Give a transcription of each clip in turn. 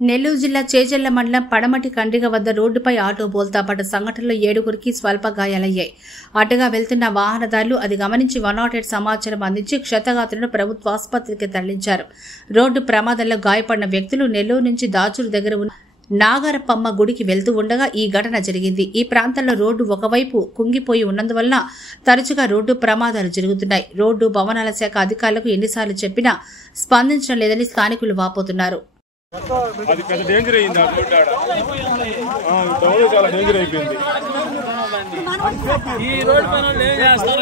నెల్లూరు జిల్లా చేజెళ్ల మండలం పడమటి కండ్రిగ వద్ద రోడ్డుపై ఆటో బోల్తా పడ్డ సంఘటనలో 7గురికి స్వల్ప గాయాలయ్యాయి. అటుగా వెళ్తున్న వాహనదారులు అది గమనించి 108 సమాచారం అందించి క్షతగాత్రులను ప్రభుత్వ ఆసుపత్రికి తరలించారు. రోడ్డు ప్రమాదంలో గాయపడిన వ్యక్తులు నెల్లూరు నుంచి దాచూరు దగ్గర ఉన్న నాగరపమ్మ గుడికి వెళ్తూ ఉండగా ఈ ఘటన జరిగింది. ఈ ప్రాంతంలో రోడ్డు ఒకవైపు కుంగిపోయి ఉన్నందువల్ల తరచుగా రోడ్డు ప్రమాదాలు జరుగుతున్నాయి. రోడ్డు భవనాల శాఖ అధికారులకు ఎన్నిసార్లు చెప్పినా స్పందించడం లేదని స్థానికులు వాపోతున్నారు. అది పెద్ద డేంజర్ అయింది. ఆ రోడ్డు ఆడ చాలా డేంజర్ అయిపోయింది. ఈ రోడ్డు పనులు ఏం చేస్తారు?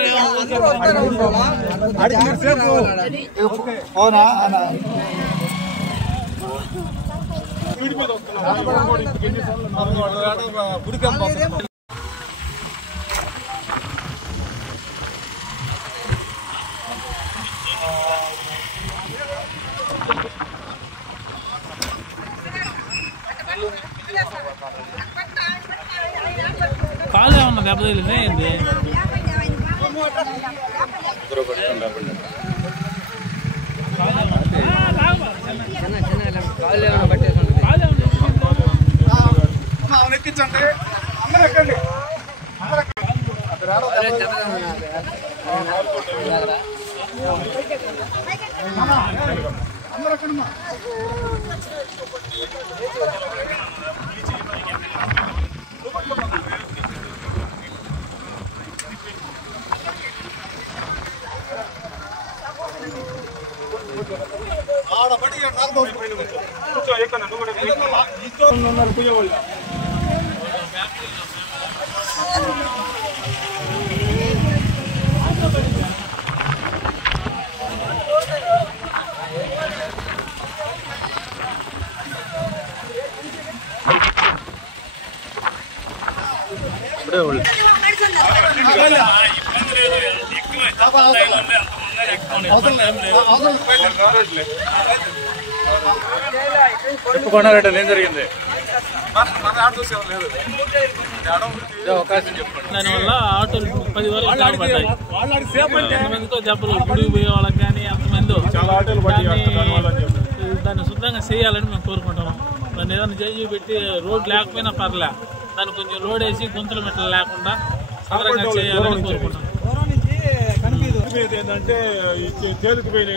కాలు ఏమన్నా దెబ్బ తగిలిందే ఏంది? చెప్పుకోండి ఏం జరిగింది? దానివల్ల ఆటోలు 10 వరకు పడ్డాయి. ఎంతమందితో దెబ్బలు గుడికి పోయే వాళ్ళకి కానీ ఎంతమందో దాన్ని శుద్ధంగా చేయాలని మేము కోరుకుంటాము. దాన్ని ఏదైనా చేసి పెట్టి రోడ్ లేకపోయినా పర్లే, దాన్ని కొంచెం రోడ్ వేసి గుంతలు మెట్టలు లేకుండా సదరంగా చేయాలని కోరుకుంటాం. ఏంటంటే తేలిపోయిన